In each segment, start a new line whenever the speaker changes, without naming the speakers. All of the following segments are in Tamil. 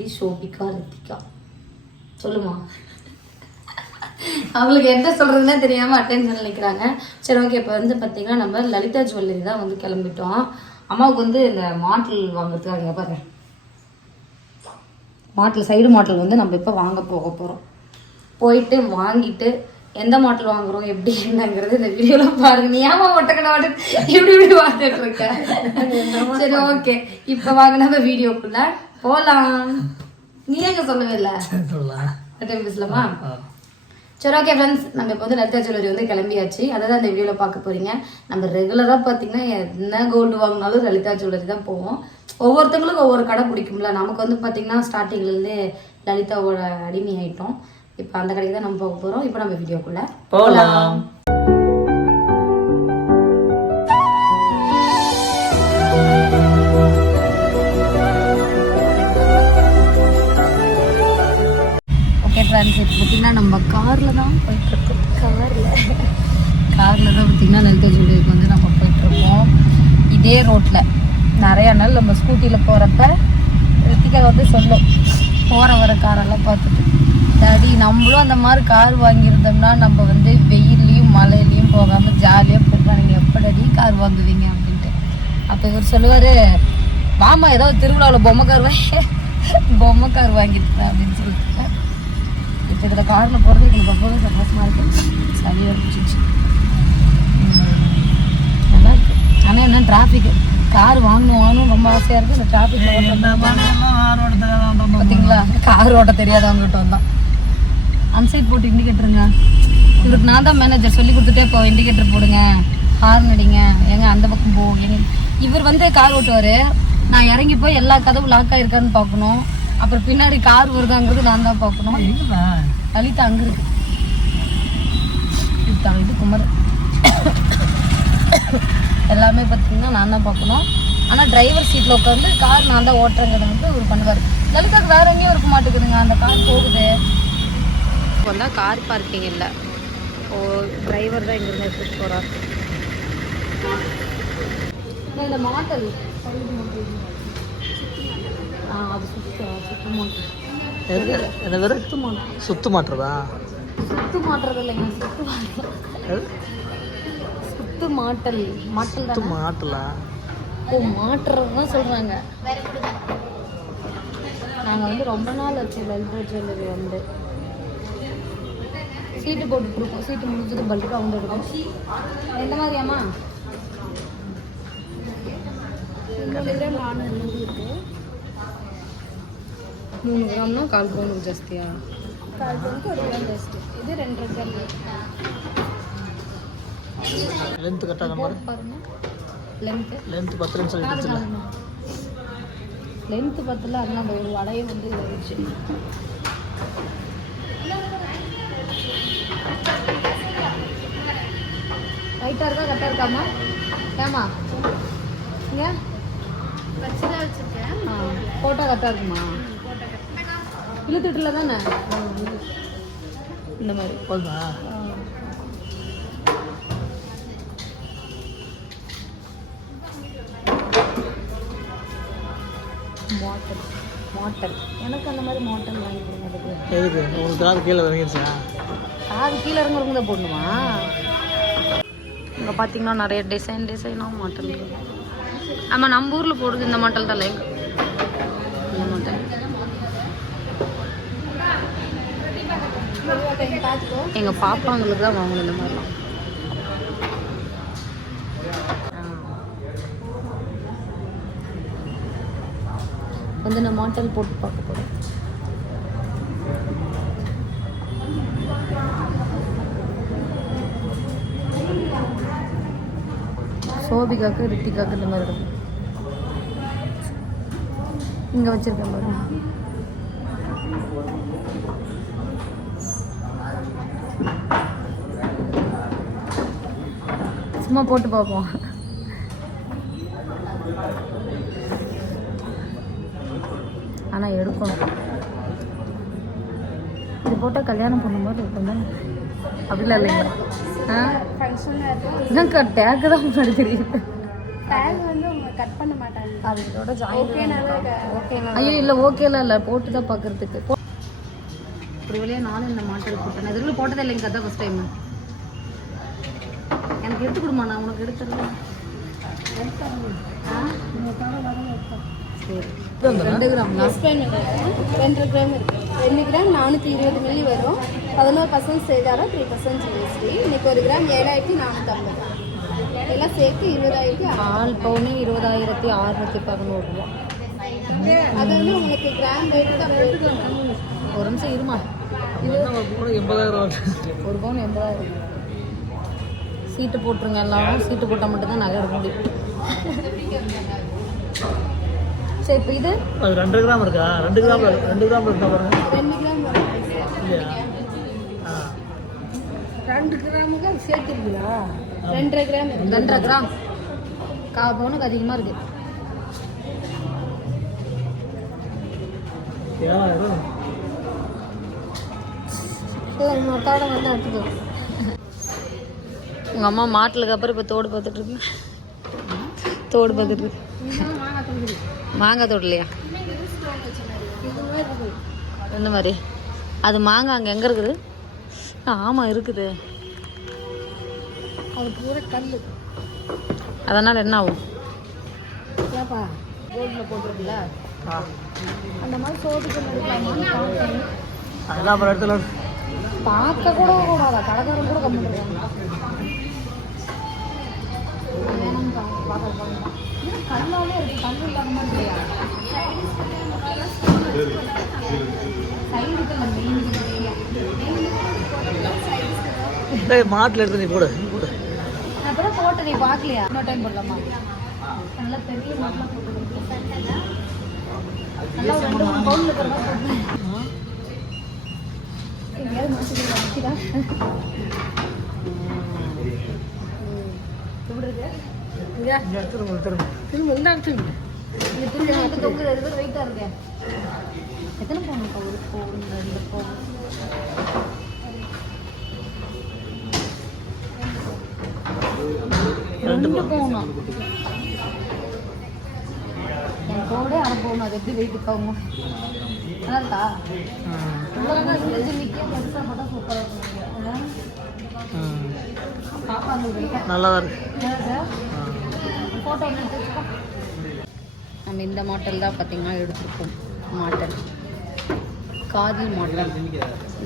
காந்தி சோபிகா ரித்திகா. சொல்லுமா? அவங்களுக்கு என்ன சொல்றதுன்னே தெரியாம அட்டென்ஷன் நினைக்கிறாங்க. சரி ஓகே இப்போ வந்து பார்த்தீங்கன்னா நம்ம லலிதா ஜுவல்லரி தான் வந்து கிளம்பிட்டோம். அம்மாவுக்கு வந்து இந்த மாட்டில் வாங்குறதுக்காக இங்க பாருங்க மாட்டில் சைடு மாட்டில் வந்து நம்ம இப்போ வாங்க போக போகிறோம் போயிட்டு வாங்கிட்டு எந்த மாட்டில் வாங்குறோம் எப்படி என்னங்கிறது இந்த வீடியோவில் பாருங்க. நீ ஏமா ஒட்டக்கடை வாட்டு இப்படி இப்படி பார்த்துட்டு இருக்க? சரி ஓகே இப்போ வாங்க நம்ம வீடியோக்குள்ள போகலாம் நீ எங்க சொல்லவே இல்லை டைம் பேசலாமா சரி ஓகே ஃப்ரெண்ட்ஸ் நம்ம இப்போ வந்து லலிதா ஜுவல்லரி வந்து கிளம்பியாச்சு. அதை தான் இந்த வீடியோவில் பார்க்க போறீங்க. நம்ம ரெகுலராக பார்த்தீங்கன்னா என்ன கோல்டு வாங்கினாலும் லலிதா ஜுவல்லரி தான் போவோம். ஒவ்வொருத்தங்களுக்கும் ஒவ்வொரு கடை பிடிக்கும்ல. நமக்கு வந்து பார்த்தீங்கன்னா ஸ்டார்டிங்லேருந்தே லலிதாவோட அடிமை ஆயிட்டோம் இப்போ அந்த கடைக்கு தான் நம்ம போக போகிறோம் இப்போ நம்ம வீடியோக்குள்ள
போலாம்.
இதே ரோட்டில் நிறையா நாள் நம்ம ஸ்கூட்டியில் போகிறப்ப ரித்திகா வந்து சொல்லும் போகிற வர காரெல்லாம் பார்த்துட்டு. டாடி நம்மளும் அந்த மாதிரி கார் வாங்கியிருந்தோம்னா நம்ம வந்து வெயில்லையும் மழையிலையும் போகாமல் ஜாலியாக போகலாம் நீங்கள் எப்போ டாடி கார் வாங்குவீங்க? அப்படின்ட்டு. அப்போ இவர் சொல்லுவார் மாமா ஏதோ திருவிழாவில் பொம்மை கார் வாங்கி பொம்மை கார் வாங்கியிருக்கேன் அப்படின்னு சொல்லிட்டு. இப்போ இதில் காரில் போகிறது எனக்கு ரொம்பவே சந்தோஷமாக இருக்கு. சரியாக இருந்துச்சு நல்லா இருக்கு ஆனால் என்ன டிராஃபிக் கார் வாங்கணும் வாங்கணும் ரொம்ப ஆசையாக இருக்குது இந்த டிராஃபிக் பார்த்தீங்களா கார் ஓட்ட தெரியாதவங்ககிட்ட வந்தான் அன்சைட் போட்டு இண்டிகேட்டருங்க இவருக்கு நான் தான் மேனேஜர் சொல்லி கொடுத்துட்டே போ இண்டிகேட்டர் போடுங்க. ஹார்ன் அடிங்க. ஏங்க அந்த பக்கம் போ. இவர் வந்து கார் ஓட்டுவார். நான் இறங்கி போய் எல்லா கதவும் லாக் ஆயிருக்கான்னு பார்க்கணும். அப்புறம் பின்னாடி கார் வருதாங்கிறது நான் தான் பார்க்கணும். லலிதா அங்கே இருக்கு. இது குமர் எல்லாமே பார்த்தீங்கன்னா நான் தான் பார்க்கணும். ஆனால் டிரைவர் சீட்டில் உட்காந்து கார் நான் தான் ஓட்டுறேங்கிறத வந்து இவர் பண்ணுவார். லலிதாக்கு வேற எங்கேயும் இருக்க மாட்டேங்குதுங்க. அந்த கார் போகுது. இப்போ தான் கார் பார்க்கிங் இல்லை. ஓ டிரைவர் தான் இங்கேருந்து எடுத்துகிட்டு போகிறார் இந்த மாட்டல் ஆ அது சுத்த சுத்த மாட்டல் சுத்த
மாட்டுறதா?
சுத்து மாட்டுறது இல்லைங்க சுத்து மாட்டல் சுத்து மாட்டல் மாட்டல்
சுத்து
தானே?
மாட்டலா?
ஓ மாட்டுறது தான் சொல்கிறாங்க நாங்கள் வந்து ரொம்ப நாள் ஆச்சு லலிதா ஜுவல்லரி வந்து. சீட்டு போட்டுட்ருக்கோம். சீட்டு முடிஞ்சது பல்க் ரவுண்ட் எடுக்கும் எந்த மாதிரியாம்மா? மூணு கிராம்னா கால் பவுனுக்கு ஜாஸ்தியா? கால் பவுனுக்கு ஒரு கிராம் ஜாஸ்தி. இது ரெண்டு கிராம்.
லென்த் கட்டாத மாதிரி?
பாருங்க
லென்த் பத்து நிமிஷம் சொல்லிட்டுச்சுல
லென்த்து பத்தில் அது நம்ம ஒரு வடையை வந்து இதாகிடுச்சு ரைட்டாக இருக்கா கரெக்டாக இருக்காமா ஏமா இங்கே? ஆ ஃபோட்டோ கரெக்டாக இருக்குமா? இழுத்துட்டுல தானே? இந்த மாதிரி.
போதுமா?
மாட்டல். எனக்கு அந்த மாதிரி மாட்டல் வாங்கி கொடுங்க அதுக்கு
எதுக்கு? உங்களுக்கு காது கீழே இறங்கிருச்சா?
காது கீழே இறங்குறவங்க தான் போடணுமா? இங்கே பார்த்தீங்கன்னா நிறைய டிசைன் டிசைனாக மாட்டல் ஆமாம் நம்ம ஊரில் போடுறது இந்த மாட்டல் தான்? லைக் இந்த மாட்டல். எங்கள் பாப்பாங்களுக்கு தான் வாங்கணும் இந்த மாதிரிலாம். வந்து நான் மாட்டல் போட்டு பார்க்க போகிறேன் சோபிகாக்கு ரித்திகாக்கு இந்த மாதிரி இருக்கும். இங்கே வச்சுருக்கேன் பாருங்க. சும்மா போட்டு பார்ப்போம். ஆனால் எடுக்கணும். இது போட்டால் கல்யாணம் பண்ணும்போது இருக்கும் தானே அப்படிலாம் இல்லைங்க. ஆ? எனக்கு டேக்கு தான் முன்னாடி தெரியுது.
கட்
ஐயோ இல்லை ஓகேலாம் இல்லை. போட்டு தான் பார்க்கறதுக்கு ஒரு வழியாக நானும் இந்த மாட்டல் போட்டேன். இதுக்குள்ள போட்டதே இல்லைங்க. அதான் ஃபஸ்ட் டைம் எனக்கு எடுத்து கொடுமா நான் உனக்கு எடுத்துருவேன் சரி. ரெண்டு கிராம்
ரெண்டு கிராம் இருக்கு. ரெண்டு கிராம் நானூற்றி இருபது மில்லி வரும். பதினோரு பர்சன்ட் சேர்த்தாலும் த்ரீ பர்சன்ட் ஜிஎஸ்டி இன்னைக்கு ஒரு கிராம் ஏழாயிரத்தி நானூற்றம்பது எல்லாம் சேர்த்து இருபதாயிரத்தி
ஆள் பவுனே இருபதாயிரத்தி அறுநூத்தி பதினோரு ரூபா.
அது வந்து உங்களுக்கு கிராம் ரேட்டு
ஒரு நிமிஷம் இருமா?
எண்பதாயிரம்
ஒரு பவுன் எண்பதாயிரம் சீட்டு போட்டுருங்க எல்லாரும். சீட்டு போட்டால் மட்டும்தான் நகை முடியும். சரி இப்போ இது?
அது ரெண்டு கிராம் இருக்கா? ரெண்டு கிராம் ரெண்டு கிராம் இருக்கா பாருங்க.
ரெண்டு கிராம்
இல்லையா?
ரெண்டு கிராமுக்கு சேர்த்துருக்குதா? ரெண்டரை கிராம்
ரெண்டரை கிராம். கா பவுனுக்கு அதிகமாக இருக்கு.
ஏழாயிரம்.
தோட வந்து எடுத்துக்கோ. உங்கள் அம்மா மாட்டுக்கு அப்புறம் இப்போ தோடு பார்த்துட்டு இருக்கு. தோடு பார்த்துட்டு இருக்கு. மாங்காய் தோடு இல்லையா இந்த மாதிரி? அது மாங்காய் அங்கே எங்கே இருக்குது? ஆமாம் இருக்குது.
அது பூரா கல்
அதனால் என்ன ஆகும்?
ஏப்பா கோல்டில் போட்டிருக்குல்ல? அந்த மாதிரி பார்த்தேன்
அதெல்லாம் அப்புறம் இடத்துல
பார்க்க கூட கூடாதா? கடைக்காரன் கூட கம்மிடுறாங்க கல்லாலே இருக்கு கல் இல்லையா
மாட்டில் எடுத்து நீ போடு நீ போடு.
நான் கூட போட்டு நீ பார்க்கலையா இன்னொரு டைம் போடலாமா? நல்ல பெரிய மாட்டெலாம் போட்டு எப்படி இருக்கு
திரும்ப இந்த
திரும்ப எத்தனை இருக்கா ஒரு பவுன் ரெண்டு பவுன் ரெண்டு என் கோடே அரை பவுன் அது எப்படி வெயிட் இருக்காங்க நல்லா இருக்கா? பெருசாக போட்டால் சூப்பராக இருக்கும். பாப்பா
நல்லா இருக்கு.
நம்ம இந்த மாடல் தான் பார்த்தீங்கன்னா எடுத்திருக்கோம். மாடல் காதி மாடல்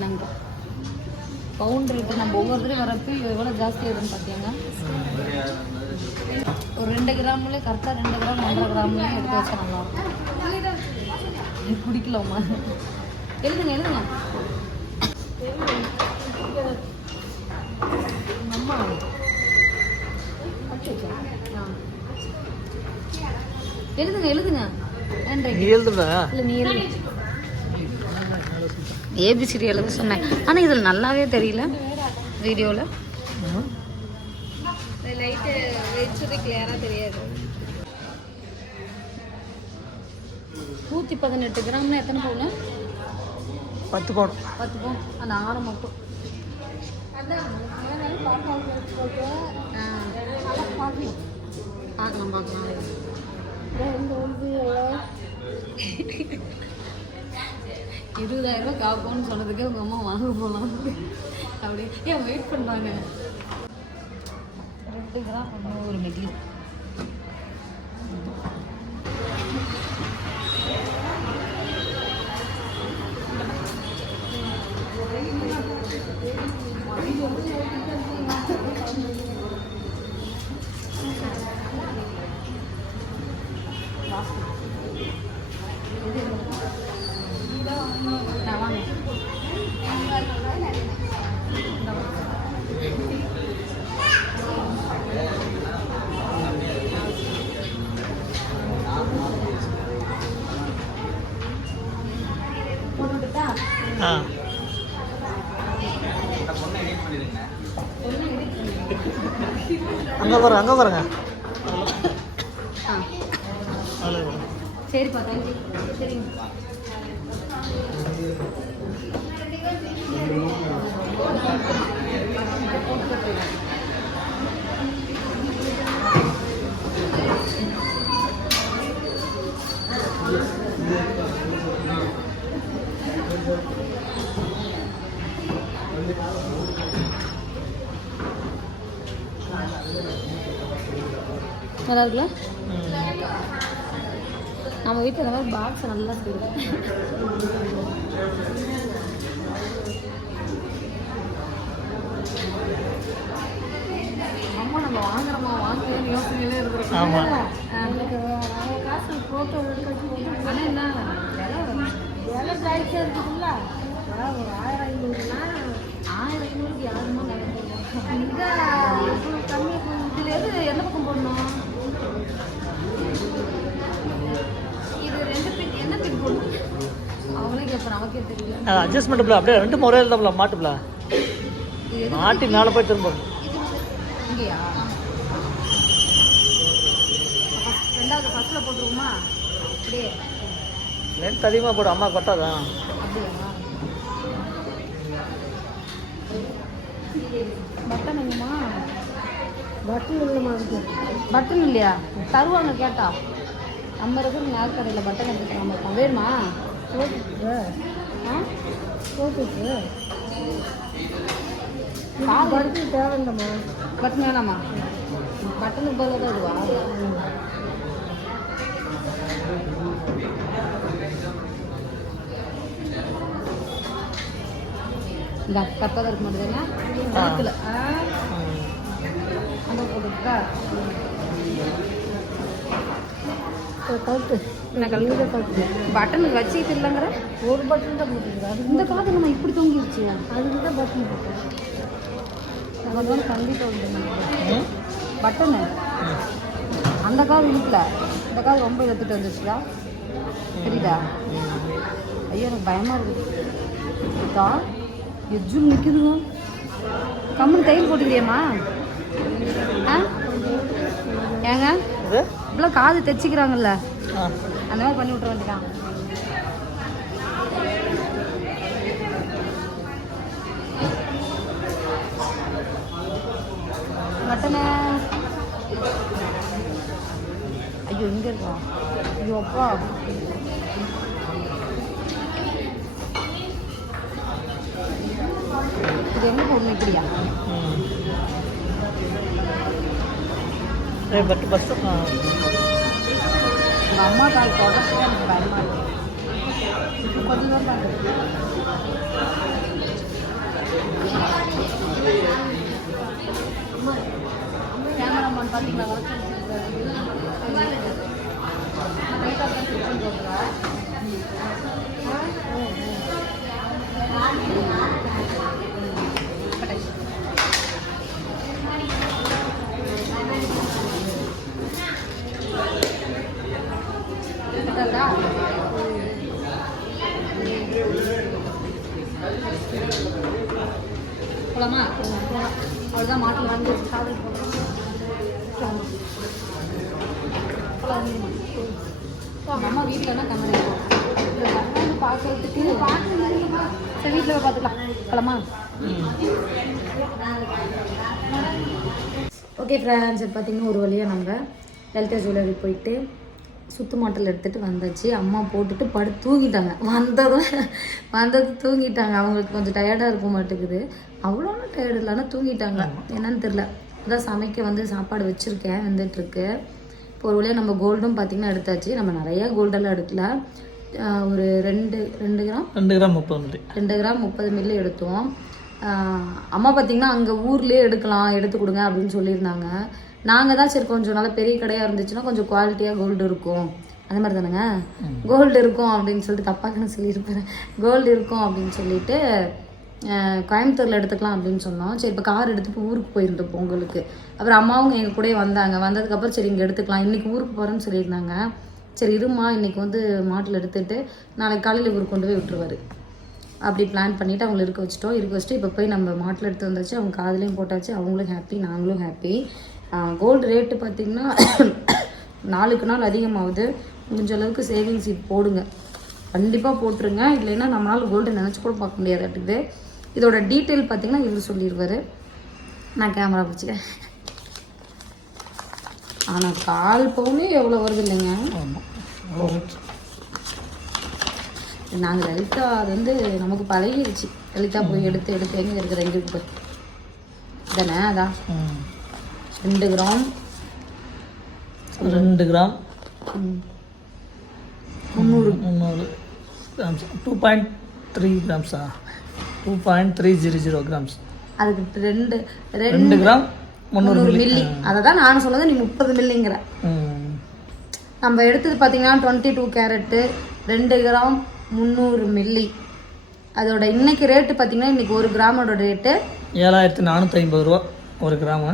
நாங்கள் பவுண்ட் ரேட்டு நம்ம ஒவ்வொருத்தரையும் வரப்போ எவ்வளோ ஜாஸ்தி வருதுன்னு பார்த்தீங்கன்னா ஒரு ரெண்டு கிராம்லேயே கரெக்டாக ரெண்டு கிராம் ஒன்றரை கிராம்லேயே எடுத்து வச்சா நல்லாயிருக்கும் எனக்கு பிடிக்கலாமா எழுதுங்க எழுதுங்க. அம்மா. ஆ. எழுதுங்க எழுதுங்க.
நீ எழுதுடா.
இல்லை நீ எழுது. ஏபிசிடி எழுத சொன்னேன். ஆனால் இதில் நல்லாவே தெரியல வீடியோவில்
லைட்டு வச்சது கிளியராக தெரியாது.
நூற்றி பதினெட்டு கிராம்னா எத்தனை பவுனு?
பத்து பவுன்.
பத்து பவுன். அந்த ஆறு மட்டும்.
பார்க்கலாம்
பார்க்கலாம். இருபதாயிரம் ரூபாய் காப்போன்னு சொன்னதுக்கே உங்கள் அம்மா வாங்க போகலாம் அப்படியே ஏன் வெயிட் பண்ணுறாங்க ரெண்டு கிராம் ஒரு
மெட்லி அங்கே அங்கே பாருங்க.
சரிப்பா தேங்க்யூ சரிங்க. நல்லா இருக்குல்ல நம்ம வீட்டில் இந்த மாதிரி பாக்ஸ் நல்லா செய்யும் அம்மா நம்ம வாங்குறோமா வாங்குறோம் யோசனையிலே இருக்கிறோம்.
ஆமாம்
நம்மளுக்கு காசு போட்டு ஆனால் என்ன விலை விலை ஜாஸ்தியாக இருக்குதுல்ல. ஒரு ஆயிரம் ஐநூறுனா ஆயிரம் ஐநூறுக்கு யாருமா நடக்கும் இங்கே கம்மி இதில் எது எந்த பக்கம் போடணும் இது ரெண்டு பின் எந்த பின் போடணும் அவங்களே கேட்பேன் நமக்கே தெரியல
அது அட்ஜஸ்ட்மெண்ட்டுல அப்படியே ரெண்டு முறையில் தான் மாட்டுப்ல மாட்டி மேலே போய் திரும்ப லென்த் அதிகமாக போடும் அம்மா கொட்டாதான்
பட்டன் எங்கம்மா பட்டன் இல்லைம்மா பட்டன் இல்லையா? தருவாங்க கேட்டா. நம்ம இருக்கிற நேர் கடையில் பட்டன் இருக்கோம் வேணுமா? போட்டுக்கு ஆ பட்டன் தேவையில்லைம்மா பட்டனுக்கு பதிலாக தான் இதுவா இந்த கரெக்டாக இருக்க மாட்டேதுங்க அந்த கழுத்து நான் கழுத்து பட்டனுக்கு வச்சுக்கிட்டு இல்லைங்கிற? ஒரு பட்டன் தான் போட்டுருக்கா இந்த காது நம்ம இப்படி தொங்கிடுச்சு அதுக்கு தான் பட்டன். போட்டோம் வந்து கண்டிப்பாக வந்து பட்டனு அந்த காது இழுக்கல. இந்த காது ரொம்ப இழுத்துட்டு வந்துச்சுடா தெரியுதா ஐயோ எனக்கு பயமாக இருக்குது. இதா எஜ்ஜுல் நிற்குதுங்க கம்முன்னு தையல் போட்டுக்கிறியம்மா. ஆ? ஏங்க?
இது?
இப்பெல்லாம் காது தைச்சிக்கிறாங்கல்ல.
ஆ.
அந்த மாதிரி பண்ணி விட்ற வேண்டியதான் மட்டனே. ஐயோ இங்கே இருக்கா? ஐயோ அப்பா. இது எங்கே போடணும் இப்படியா?
பட்டு பஸ்ஸு
எங்கள் அம்மா தாய் தொடர்ச்சி எனக்கு பயமாக இருக்கு கொஞ்சம் தான் பண்ணுறது கேமராமேன் பார்த்தீங்களா போலாமா? அவ்வளோதான் மாட்டில் வாங்கி வச்சு போகலாம் அம்மா வீட்டில் தான் கம்மி பார்க்கறதுக்கு வீட்டில் பார்த்துக்கலாம். போலாமா? ஓகே ஃப்ரெண்ட்ஸ் பார்த்தீங்கன்னா ஒரு வழியாக நம்ம லலிதா ஜுவல்லரி போயிட்டு சுத்து மாட்டல் எடுத்துகிட்டு வந்தாச்சு. அம்மா போட்டுட்டு படுத்து தூங்கிட்டாங்க. வந்ததும் வந்தது தூங்கிட்டாங்க. அவங்களுக்கு கொஞ்சம் டயர்டாக இருக்க மாட்டேங்குது. அவ்வளோ டயர்டு இல்லை. ஆனால் தூங்கிட்டாங்க. என்னன்னு தெரில அதான் சமைக்க வந்து சாப்பாடு வச்சுருக்கேன். வந்துட்டுருக்கு இப்போ ஒரு வழியாக நம்ம கோல்டும் பார்த்திங்கன்னா எடுத்தாச்சு. நம்ம நிறையா கோல்டெல்லாம் எடுக்கல. ஒரு ரெண்டு ரெண்டு கிராம்?
ரெண்டு கிராம் முப்பது மில்லி.
ரெண்டு கிராம் முப்பது மில்லி எடுத்தோம். அம்மா பார்த்தீங்கன்னா அங்கே ஊர்லேயே எடுக்கலாம் எடுத்து கொடுங்க அப்படின்னு சொல்லியிருந்தாங்க. நாங்கள் தான் சரி கொஞ்சம் நல்லா பெரிய கடையாக இருந்துச்சுன்னா கொஞ்சம் குவாலிட்டியாக கோல்டு இருக்கும். அந்த மாதிரி தானேங்க? கோல்டு இருக்கும் அப்படின்னு சொல்லிட்டு தப்பாக சொல்லியிருப்பேன் கோல்டு இருக்கும் அப்படின்னு சொல்லிட்டு கோயம்புத்தூரில் எடுத்துக்கலாம் அப்படின்னு சொன்னோம். சரி இப்போ கார் எடுத்துட்டு ஊருக்கு போயிருந்தோம் பொங்கலுக்கு அப்புறம் அம்மாவும் எங்கள் கூடயே வந்தாங்க. வந்ததுக்கப்புறம் சரி இங்கே எடுத்துக்கலாம். இன்றைக்கி ஊருக்கு போகிறேன்னு சொல்லியிருந்தாங்க. சரி இருமா இன்னைக்கு வந்து மாட்டில் எடுத்துட்டு நாளைக்கு காலையில் இவர் கொண்டு போய் விட்டுருவாரு. அப்படி பிளான் பண்ணிவிட்டு அவங்கள இருக்க வச்சிட்டோம். இருக்க வச்சுட்டு இப்போ போய் நம்ம மாட்டில் எடுத்து வந்தாச்சு. அவங்க காதுலேயும் போட்டாச்சு. அவங்களும் ஹாப்பி நாங்களும் ஹாப்பி கோல்டு ரேட்டு பார்த்திங்கன்னா நாளுக்கு நாள் அதிகமாகுது. முடிஞ்ச அளவுக்கு சேவிங்ஸ் போடுங்க. கண்டிப்பாக போட்டுருங்க. இல்லைன்னா நம்மளால் கோல்டு நினச்சி கூட பார்க்க முடியாதாட்டுக்குது. இதோட டீட்டெயில் பார்த்தீங்கன்னா இவர் சொல்லிடுவார் நான் கேமரா பிடிச்சிக்கிறேன். ஆனால் கால் பவுனே எவ்வளோ வருது இல்லைங்க? நாங்கள் லலிதா அது வந்து நமக்கு பழகிடுச்சு லலிதா போய் எடுத்து எடுத்து எங்கே இருக்கிற எங்கே பாரு. இதானே அதான் ரெண்டு கிராம்.
ரெண்டு கிராம். முந்நூறு. முந்நூறு grams two point three கிராம்ஸா two point three zero zero grams
அதுக்கு ரெண்டு ரெண்டு
கிராம் முந்நூறு
மில்லி அதை தான் நான் சொன்னது நீ முப்பது மில்லிங்கிற நம்ம எடுத்தது பார்த்தீங்கன்னா டுவெண்ட்டி டூ கேரட்டு ரெண்டு கிராம் முந்நூறு மில்லி அதோட இன்னைக்கு ரேட்டு பார்த்தீங்கன்னா இன்னைக்கு ஒரு கிராமோட ரேட்டு
ஏழாயிரத்தி நானூற்றி ஐம்பது ரூபா ஒரு கிராமு.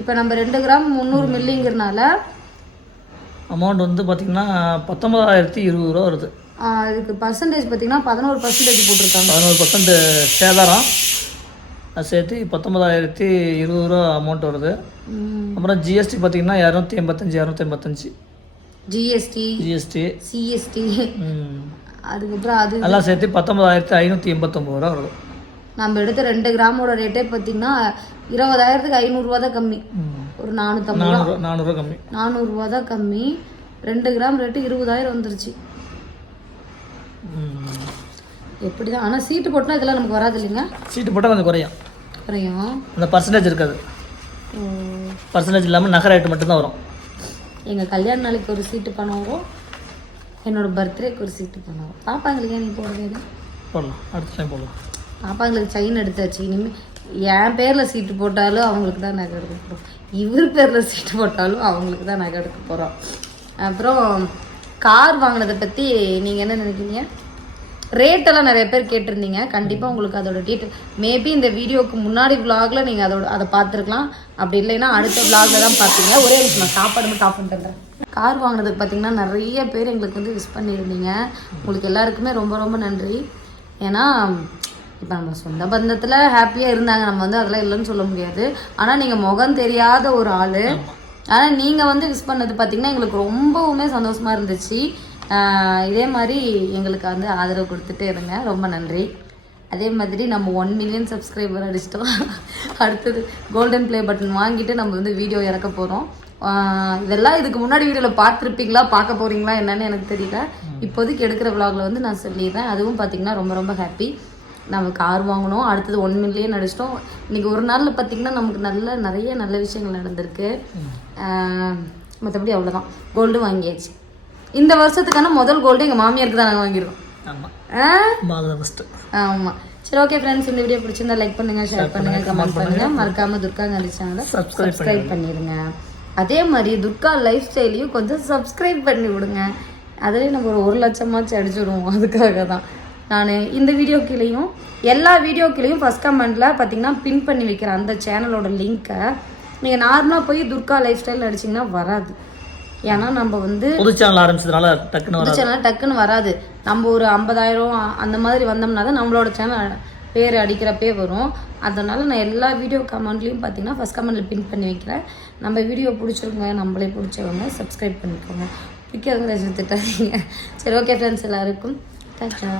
இப்போ நம்ம ரெண்டு கிராம் முந்நூறு மில்லிங்கிறனால
அமௌண்ட் வந்து பார்த்திங்கன்னா பத்தொம்பதாயிரத்தி இருபது ரூபா வருது.
இதுக்கு பர்சன்டேஜ் பார்த்தீங்கன்னா பதினோரு பர்சன்டேஜ் போட்டிருக்காங்க.
பதினோரு பர்சன்ட் சேதாரம். அது சேர்த்து பத்தொம்பதாயிரத்தி இருபது ரூபா அமௌண்ட் வருது. அப்புறம் ஜிஎஸ்டி பார்த்தீங்கன்னா இரநூத்தி எண்பத்தஞ்சு இரநூத்தி எண்பத்தஞ்சு.
ஜிஎஸ்டி
ஜிஎஸ்டி
சிஎஸ்டி அதுக்கப்புறம் அது
எல்லாம் சேர்த்து பத்தொம்பதாயிரத்தி ஐநூற்றி எண்பத்தொம்பது ரூபா வருது.
நம்ம எடுத்த ரெண்டு கிராமோட ரேட்டே பார்த்தீங்கன்னா இருபதாயிரத்துக்கு ஐநூறுரூவா தான் கம்மி. ஒரு நானூற்றம்பது
நானூறுரூவா கம்மி.
நானூறுரூவா தான் கம்மி. ரெண்டு கிராம் ரேட்டு இருபதாயிரம் வந்துருச்சு. எப்படி தான் ஆனால் சீட்டு போட்டால் இதெல்லாம் நமக்கு வராது இல்லைங்க?
சீட்டு போட்டால் கொஞ்சம் குறையும்.
குறையும்.
அந்த பர்சன்டேஜ் இருக்காது. பர்சன்டேஜ் இல்லாமல் நகை ரேட்டு மட்டும்தான் வரும்.
எங்கள் கல்யாண நாளைக்கு ஒரு சீட்டு பணம் வரும். என்னோட பர்த்டேக்கு ஒரு சீட்டு பணம் வரும். பாப்பாங்களுக்கு ஏன் நீ இல்லை
போடலாம். அடுத்த டைம் போடலாம்.
பாப்பாங்களுக்கு செயின் எடுத்தாச்சு. இனிமேல் என் பேரில் சீட்டு போட்டாலும் அவங்களுக்கு தான் நகை எடுக்க போகிறோம் இவர் பேரில் சீட்டு போட்டாலும் அவங்களுக்கு தான் நகை எடுக்க போகிறோம் அப்புறம் கார் வாங்கினதை பற்றி நீங்கள் என்ன நினைக்கிறீங்க? ரேட்டெல்லாம் நிறைய பேர் கேட்டிருந்தீங்க. கண்டிப்பாக உங்களுக்கு அதோட டீட்டெயில் மேபி இந்த வீடியோவுக்கு முன்னாடி vlogல நீங்கள் அதோட அதை பார்த்துருக்கலாம். அப்படி இல்லைன்னா அடுத்த vlogல தான் பார்த்தீங்க ஒரே விஷயம் நான் சாப்பாடு மட்டும் ஆஃப் கார் வாங்கினதுக்கு பார்த்தீங்கன்னா நிறைய பேர் எங்களுக்கு வந்து விஷ் பண்ணியிருந்தீங்க. உங்களுக்கு எல்லாருக்குமே ரொம்ப ரொம்ப நன்றி. ஏன்னா இப்போ நம்ம சொந்த பந்தத்தில் ஹாப்பியாக இருந்தாங்க. நம்ம வந்து அதெல்லாம் இல்லைன்னு சொல்ல முடியாது. ஆனால் நீங்கள் முகம் தெரியாத ஒரு ஆள். ஆனால் நீங்கள் வந்து விஷ் பண்ணது பார்த்தீங்கன்னா எங்களுக்கு ரொம்பவுமே சந்தோஷமாக இருந்துச்சு. இதே மாதிரி எங்களுக்கு வந்து ஆதரவு கொடுத்துட்டே இருங்க. ரொம்ப நன்றி. அதே மாதிரி நம்ம ஒன் மில்லியன் சப்ஸ்கிரைபர் அடிச்சிட்டோம். அடுத்தது கோல்டன் ப்ளே பட்டன் வாங்கிட்டு நம்ம வந்து வீடியோ இறக்க போகிறோம் இதெல்லாம் இதுக்கு முன்னாடி வீடியோவில் பார்த்துருப்பீங்களா? பார்க்க போகிறீங்களா என்னன்னு எனக்கு தெரியல. இப்போதைக்கு எடுக்கிற vlogல வந்து நான் சொல்லிடுறேன். அதுவும் பார்த்தீங்கன்னா ரொம்ப ரொம்ப ஹாப்பி நம்ம கார் வாங்கினோம் அடுத்தது ஒன் மில்லியன் அடிச்சிட்டோம். இன்னைக்கு ஒரு நாளில் பார்த்தீங்கன்னா நமக்கு நல்ல நிறைய நல்ல விஷயங்கள் நடந்திருக்கு. மற்றபடி அவ்வளோதான் கோல்டு வாங்கியாச்சு. இந்த வருஷத்துக்கான முதல் கோல்டு எங்கள் மாமியாருக்கு தான் நாங்கள் வாங்கியிருக்கோம்.
ஆமாம்
சரி ஓகே ஃப்ரெண்ட்ஸ் இந்த வீடியோ பிடிச்சிருந்தா லைக் பண்ணுங்க ஷேர் பண்ணுங்க கமெண்ட் பண்ணுங்க. மறக்காம துர்கா
Subscribe
சப்ஸ்கிரைப் பண்ணிடுங்க. அதே மாதிரி துர்கா லைஃப் ஸ்டைலையும் கொஞ்சம் சப்ஸ்கிரைப் பண்ணி விடுங்க. அதுலேயும் நம்ம ஒரு ஒரு லட்சமாச்சும் அடிச்சுடுவோம். அதுக்காக தான் நான் இந்த வீடியோ கீழேயும் எல்லா வீடியோ கீழேயும் ஃபஸ்ட் கமெண்ட்டில் பார்த்தீங்கன்னா பின் பண்ணி வைக்கிறேன் அந்த சேனலோட லிங்க்கை நீங்கள் நார்மலாக போய் துர்கா லைஃப் ஸ்டைல் அடிச்சிங்கன்னா வராது. ஏன்னா நம்ம வந்து
புது சேனல் ஆரம்பிச்சதுனால டக்குன்னு வராது.
சேனல் டக்குன்னு வராது. நம்ம ஒரு ஐம்பதாயிரம் அந்த மாதிரி வந்தோம்னா தான் நம்மளோட சேனல் பேர் அடிக்கிறப்பே வரும். அதனால நான் எல்லா வீடியோ கமெண்ட்லேயும் பார்த்தீங்கன்னா ஃபஸ்ட் கமெண்ட்டில் பின் பண்ணி வைக்கிறேன். நம்ம வீடியோ பிடிச்சவங்க நம்மளே பிடிச்சவங்க சப்ஸ்கிரைப் பண்ணிக்கோங்க. பிடிக்காதவங்க திட்டாதீங்க சரி ஓகே ஃப்ரெண்ட்ஸ் எல்லாருக்கும் டாட்டா